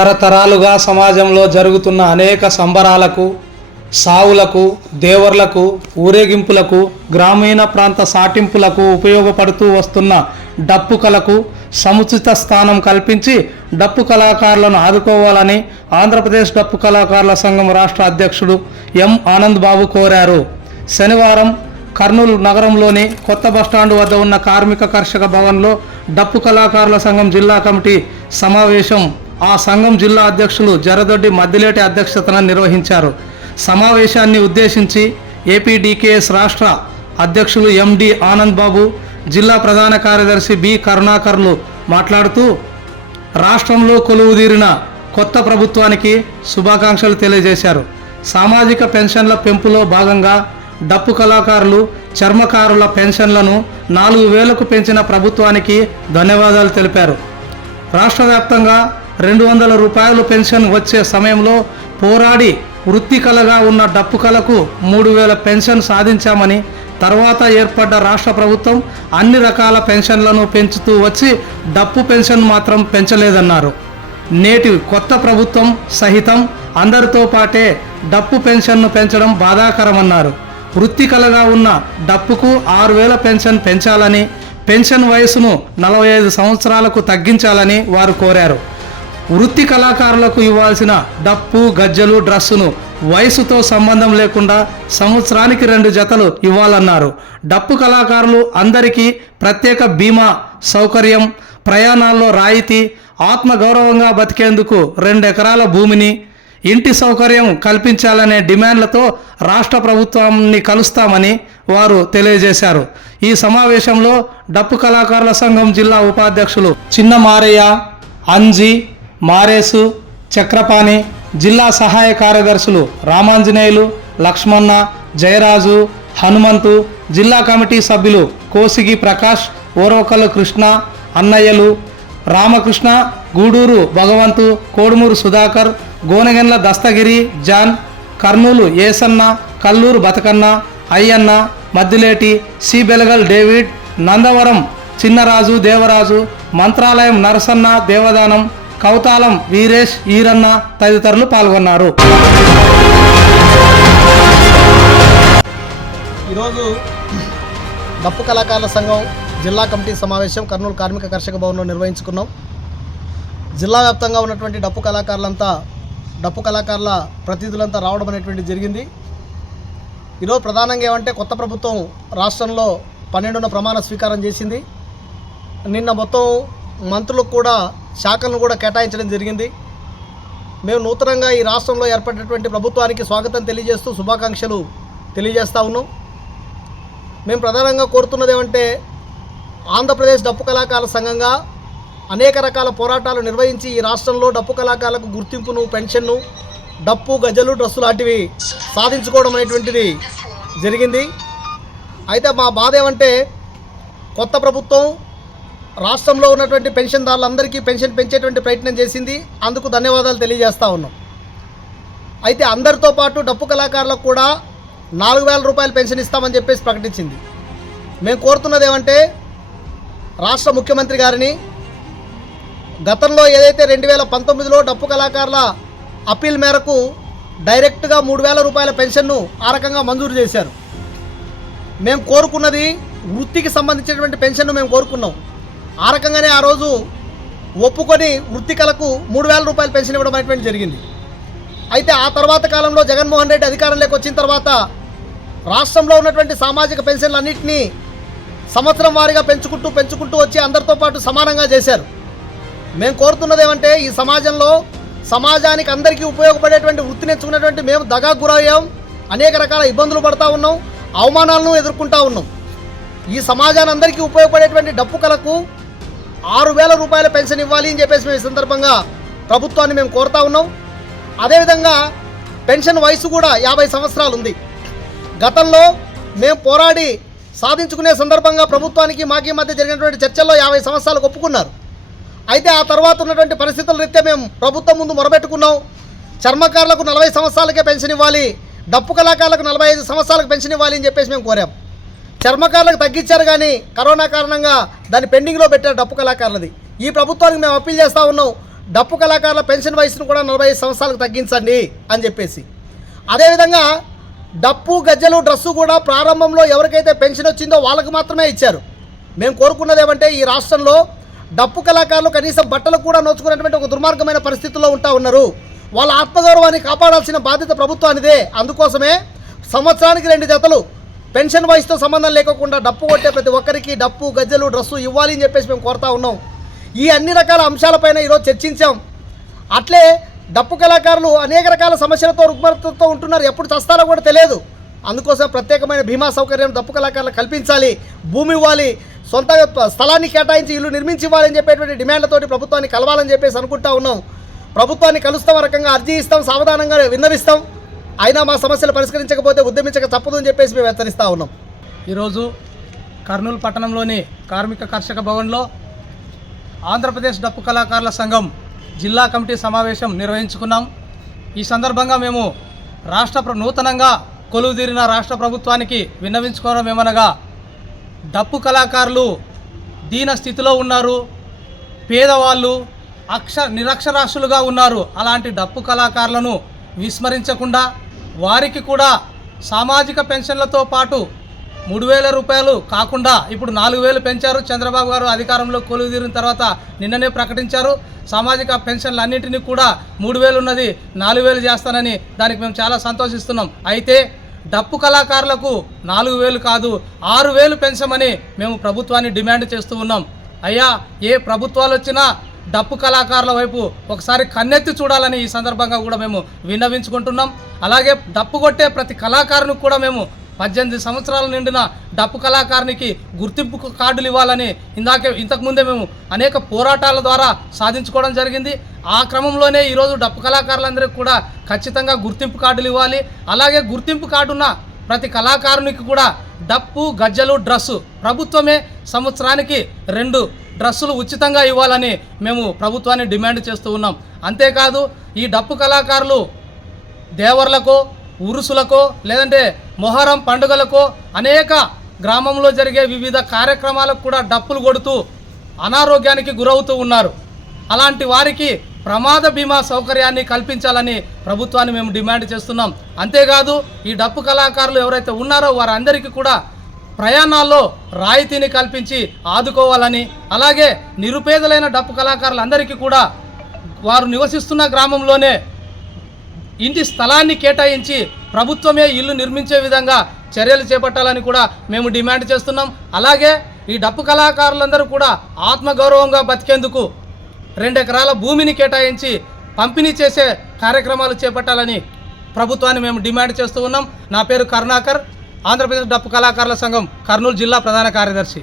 తరతరాలుగా సమాజంలో జరుగుతున్న అనేక సంబరాలకు, సావులకు, దేవర్లకు, ఊరేగింపులకు, గ్రామీణ ప్రాంత సాటింపులకు ఉపయోగపడుతూ వస్తున్న డప్పు కళకు సముచిత స్థానం కల్పించి డప్పు కళాకారులను ఆదుకోవాలని ఆంధ్రప్రదేశ్ డప్పు కళాకారుల సంఘం రాష్ట్ర అధ్యక్షుడు ఎం ఆనంద్ బాబు కోరారు. శనివారం కర్నూలు నగరంలోని కొత్త బస్టాండు వద్ద ఉన్న కార్మిక కర్షక భవన్లో డప్పు కళాకారుల సంఘం జిల్లా కమిటీ సమావేశం ఆ సంఘం జిల్లా అధ్యక్షులు జరదొడ్డి మద్దిలేటి అధ్యక్షతన నిర్వహించారు. సమావేశాన్ని ఉద్దేశించి ఏపీడీకేఎస్ రాష్ట్ర అధ్యక్షులు ఎండి ఆనంద్ బాబు, జిల్లా ప్రధాన కార్యదర్శి బి కరుణాకర్లు మాట్లాడుతూ రాష్ట్రంలో కొలువుదీరిన కొత్త ప్రభుత్వానికి శుభాకాంక్షలు తెలియజేశారు. సామాజిక పెన్షన్ల పెంపులో భాగంగా డప్పు కళాకారులు, చర్మకారుల పెన్షన్లను 4,000కు పెంచిన ప్రభుత్వానికి ధన్యవాదాలు తెలిపారు. రాష్ట్ర వ్యాప్తంగా 200 రూపాయలు పెన్షన్ వచ్చే సమయంలో పోరాడి వృత్తి కళగా ఉన్న డప్పు కళకు 3,000 పెన్షన్ సాధించామని, తర్వాత ఏర్పడ్డ రాష్ట్ర ప్రభుత్వం అన్ని రకాల పెన్షన్లను పెంచుతూ వచ్చి డప్పు పెన్షన్ మాత్రం పెంచలేదన్నారు. నేటి కొత్త ప్రభుత్వం సహితం అందరితో పాటే డప్పు పెన్షన్ను పెంచడం బాధాకరమన్నారు. వృత్తి కళగా ఉన్న డప్పుకు 6,000 పెన్షన్ పెంచాలని, పెన్షన్ వయసును 45 సంవత్సరాలకు తగ్గించాలని వారు కోరారు. వృత్తి కళాకారులకు ఇవ్వాల్సిన డప్పు, గజ్జలు, డ్రస్సును వయసుతో సంబంధం లేకుండా సంవత్సరానికి 2 జతలు ఇవ్వాలన్నారు. డప్పు కళాకారులు అందరికీ ప్రత్యేక బీమా సౌకర్యం, ప్రయాణాల్లో రాయితీ, ఆత్మగౌరవంగా బతికేందుకు 2 ఎకరాల భూమిని, ఇంటి సౌకర్యం కల్పించాలనే డిమాండ్లతో రాష్ట్ర ప్రభుత్వాన్ని కలుస్తామని వారు తెలియజేశారు. ఈ సమావేశంలో డప్పు కళాకారుల సంఘం జిల్లా ఉపాధ్యక్షులు చిన్న మారయ్య, అంజి, మారేసు, చక్రపాణి, జిల్లా సహాయ కార్యదర్శులు రామాంజనేయులు, లక్ష్మణ, జయరాజు, హనుమంతు, జిల్లా కమిటీ సభ్యులు కోసిగి ప్రకాష్, ఓరవకల్లు కృష్ణ, అన్నయ్యలు, Ramakrishna, Guduru Bhagavanthu, Kodumuru Sudhakar, Gonegandla Dastagiri John, Kurnool Yesanna, Kallur Bathakanna, Ayyanna, Maddileti, C Belagal David, Nandavaram Chinnaraju, Devaraju, Mantralayam Narasanna, Devadanam, Kauthalam Veeresh, Eeranna తదితరులు పాల్గొన్నారు. ఈరోజు డప్పు కళాకారుల సంఘం జిల్లా కమిటీ సమావేశం కర్నూలు కార్మిక కర్షక భవన్లో నిర్వహించుకున్నాం. జిల్లా వ్యాప్తంగా ఉన్నటువంటి డప్పు కళాకారుల ప్రతినిధులంతా రావడం అనేటువంటి జరిగింది. ఈరోజు ప్రధానంగా ఏమంటే కొత్త ప్రభుత్వం రాష్ట్రంలో 12న ప్రమాణ స్వీకారం చేసింది. నిన్న మొత్తం మంత్రులకు కూడా శాఖలను కూడా కేటాయించడం జరిగింది. మేము నూతనంగా ఈ రాష్ట్రంలో ఏర్పడినటువంటి ప్రభుత్వానికి స్వాగతం తెలియజేస్తూ శుభాకాంక్షలు తెలియజేస్తూ ఉన్నాం. మేము ప్రధానంగా కోరుతున్నది ఏమంటే ఆంధ్రప్రదేశ్ డప్పు కళాకారుల సంఘంగా అనేక రకాల పోరాటాలు నిర్వహించి ఈ రాష్ట్రంలో డప్పు కళాకారులకు గుర్తింపును, పెన్షన్ను, డప్పు, గజలు, డ్రస్సు లాంటివి సాధించుకోవడం అనేటువంటిది జరిగింది. అయితే మా బాధ ఏమంటే కొత్త ప్రభుత్వం రాష్ట్రంలో ఉన్నటువంటి పెన్షన్దారులందరికీ పెన్షన్ పెంచేటువంటి ప్రయత్నం చేసింది. అందుకు ధన్యవాదాలు తెలియజేస్తూ ఉన్నాం. అయితే అందరితో పాటు డప్పు కళాకారులకు కూడా 4,000 రూపాయలు పెన్షన్ ఇస్తామని చెప్పేసి ప్రకటించింది. మేము కోరుతున్నది ఏమంటే రాష్ట్ర ముఖ్యమంత్రి గారిని గతంలో ఏదైతే 2019లో డప్పు కళాకారుల అప్పీల్ మేరకు డైరెక్ట్గా 3,000 రూపాయల పెన్షన్ను ఆ రకంగా మంజూరు చేశారు. మేము కోరుకున్నది వృత్తికి సంబంధించినటువంటి పెన్షన్ను మేము కోరుకున్నాం. ఆ రకంగానే ఆ రోజు ఒప్పుకొని వృత్తి కళకు 3,000 రూపాయల పెన్షన్ ఇవ్వడం అనేటువంటి జరిగింది. అయితే ఆ తర్వాత కాలంలో జగన్మోహన్ రెడ్డి అధికారంలోకి వచ్చిన తర్వాత రాష్ట్రంలో ఉన్నటువంటి సామాజిక పెన్షన్లన్నింటినీ సంవత్సరం వారీగా పెంచుకుంటూ వచ్చి అందరితో పాటు సమానంగా చేశారు. మేము కోరుతున్నది ఏమంటే ఈ సమాజానికి అందరికీ ఉపయోగపడేటువంటి వృత్తిని ఎంచుకున్నటువంటి మేము దగా గురయ్యాం, అనేక రకాల ఇబ్బందులు పడుతూ ఉన్నాం, అవమానాలను ఎదుర్కొంటూ ఉన్నాం. ఈ సమాజాన్ని అందరికీ ఉపయోగపడేటువంటి డప్పు కళకు 6,000 రూపాయల పెన్షన్ ఇవ్వాలి అని చెప్పేసి మేము ఈ సందర్భంగా ప్రభుత్వాన్ని మేము కోరుతా ఉన్నాం. అదేవిధంగా పెన్షన్ వయసు కూడా 50 సంవత్సరాలు ఉంది. గతంలో మేము పోరాడి సాధించుకునే సందర్భంగా ప్రభుత్వానికి మాకి మధ్య జరిగినటువంటి చర్చల్లో 50 సంవత్సరాలకు ఒప్పుకున్నారు. అయితే ఆ తర్వాత ఉన్నటువంటి పరిస్థితుల రీత్యా మేము ప్రభుత్వం ముందు మొరబెట్టుకున్నాం. చర్మకారులకు 40 సంవత్సరాలకే పెన్షన్ ఇవ్వాలి, డప్పు కళాకారులకు 45 సంవత్సరాలకు పెన్షన్ ఇవ్వాలి అని చెప్పేసి మేము కోరాం. చర్మకారులకు తగ్గించారు కానీ కరోనా కారణంగా దాన్ని పెండింగ్లో పెట్టారు డప్పు కళాకారులది. ఈ ప్రభుత్వానికి మేము అప్పీల్ చేస్తూ ఉన్నాం, డప్పు కళాకారుల పెన్షన్ వయసును కూడా 45 సంవత్సరాలకు తగ్గించండి అని చెప్పేసి. అదేవిధంగా డప్పు గజ్జలు డ్రస్సు కూడా ప్రారంభంలో ఎవరికైతే పెన్షన్ వచ్చిందో వాళ్ళకు మాత్రమే ఇచ్చారు. మేము కోరుకున్నది ఏమంటే ఈ రాష్ట్రంలో డప్పు కళాకారులు కనీసం బట్టలు కూడా నోచుకునేటువంటి ఒక దుర్మార్గమైన పరిస్థితుల్లో ఉన్నారు. వాళ్ళ ఆత్మగౌరవాన్ని కాపాడాల్సిన బాధ్యత ప్రభుత్వానిదే. అందుకోసమే సంవత్సరానికి 2 జతలు పెన్షన్ వయసుతో సంబంధం లేకుండా డప్పు కొట్టే ప్రతి ఒక్కరికి డప్పు గజ్జలు డ్రస్సు ఇవ్వాలి అని చెప్పేసి మేము కోరుతా ఉన్నాం. ఈ అన్ని రకాల అంశాలపైన ఈరోజు చర్చించాం. అట్లే డప్పు కళాకారులు అనేక రకాల సమస్యలతో రుగ్మతతో ఉంటున్నారు, ఎప్పుడు చస్తారో కూడా తెలియదు. అందుకోసం ప్రత్యేకమైన బీమా సౌకర్యం డప్పు కళాకారులకు కల్పించాలి, భూమి ఇవ్వాలి, సొంత స్థలాన్ని కేటాయించి ఇల్లు నిర్మించి ఇవ్వాలని చెప్పేటువంటి డిమాండ్లతోటి ప్రభుత్వాన్ని కలవాలని చెప్పేసి అనుకుంటా ఉన్నాం. ప్రభుత్వాన్ని కలుస్తాం, రకంగా అర్జీ ఇస్తాం, సావధానంగా విన్నవిస్తాం. అయినా మా సమస్యలు పరిష్కరించకపోతే ఉద్యమించక తప్పదు అని చెప్పేసి మేము హెచ్చరిస్తూ ఉన్నాం. ఈరోజు కర్నూలు పట్టణంలోని కార్మిక కర్షక భవన్లో ఆంధ్రప్రదేశ్ డప్పు కళాకారుల సంఘం జిల్లా కమిటీ సమావేశం నిర్వహించుకున్నాం. ఈ సందర్భంగా మేము నూతనంగా కొలువుదీరిన రాష్ట్ర ప్రభుత్వానికి విన్నవించుకోవడం ఏమనగా, డప్పు కళాకారులు దీన స్థితిలో ఉన్నారు, పేదవాళ్ళు నిరక్షరాస్యులుగా ఉన్నారు. అలాంటి డప్పు కళాకారులను విస్మరించకుండా వారికి కూడా సామాజిక పెన్షన్లతో పాటు 3,000 రూపాయలు కాకుండా ఇప్పుడు 4,000 పెంచారు. చంద్రబాబు గారు అధికారంలో కొలువుదీరిన తర్వాత నిన్ననే ప్రకటించారు. సామాజిక పెన్షన్లు అన్నింటినీ కూడా 3,000 ఉన్నది 4,000 చేస్తానని, దానికి మేము చాలా సంతోషిస్తున్నాం. అయితే డప్పు కళాకారులకు 4,000 కాదు 6,000 పెంచమని మేము ప్రభుత్వాన్ని డిమాండ్ చేస్తూ ఉన్నాం. అయ్యా, ఏ ప్రభుత్వాలు వచ్చినా డప్పు కళాకారుల వైపు ఒకసారి కన్నెత్తి చూడాలని ఈ సందర్భంగా కూడా మేము విన్నవించుకుంటున్నాం. అలాగే డప్పు కొట్టే ప్రతి కళాకారునికి కూడా మేము 18 సంవత్సరాలు నిండిన డప్పు కళాకారునికి గుర్తింపు కార్డులు ఇవ్వాలని ఇంతకుముందే మేము అనేక పోరాటాల ద్వారా సాధించుకోవడం జరిగింది. ఆ క్రమంలోనే ఈరోజు డప్పు కళాకారులందరికీ కూడా ఖచ్చితంగా గుర్తింపు కార్డులు ఇవ్వాలి. అలాగే గుర్తింపు కార్డు ఉన్న ప్రతి కళాకారునికి కూడా డప్పు గజ్జలు డ్రస్సు ప్రభుత్వమే సంవత్సరానికి 2 డ్రస్సులు ఉచితంగా ఇవ్వాలని మేము ప్రభుత్వాన్ని డిమాండ్ చేస్తూ ఉన్నాం. అంతేకాదు ఈ డప్పు కళాకారులు దేవర్లకో, ఉరుసులకో, లేదంటే మొహరం పండుగలకో, అనేక గ్రామంలో జరిగే వివిధ కార్యక్రమాలకు కూడా డప్పులు కొడుతూ అనారోగ్యానికి గురవుతూ ఉన్నారు. అలాంటి వారికి ప్రమాద బీమా సౌకర్యాన్ని కల్పించాలని ప్రభుత్వాన్ని మేము డిమాండ్ చేస్తున్నాం. అంతేకాదు ఈ డప్పు కళాకారులు ఎవరైతే ఉన్నారో వారందరికీ కూడా ప్రయాణాల్లో రాయితీని కల్పించి ఆదుకోవాలని, అలాగే నిరుపేదలైన డప్పు కళాకారులందరికీ కూడా వారు నివసిస్తున్న గ్రామంలోనే ఇంటి స్థలాన్ని కేటాయించి ప్రభుత్వమే ఇల్లు నిర్మించే విధంగా చర్యలు చేపట్టాలని కూడా మేము డిమాండ్ చేస్తున్నాం. అలాగే ఈ డప్పు కళాకారులందరూ కూడా ఆత్మగౌరవంగా బతికేందుకు 2 ఎకరాల భూమిని కేటాయించి పంపిణీ చేసే కార్యక్రమాలు చేపట్టాలని ప్రభుత్వాన్ని మేము డిమాండ్ చేస్తూ ఉన్నాం. నా పేరు కరుణాకర్, ఆంధ్రప్రదేశ్ డప్పు కళాకారుల సంఘం కర్నూలు జిల్లా ప్రధాన కార్యదర్శి.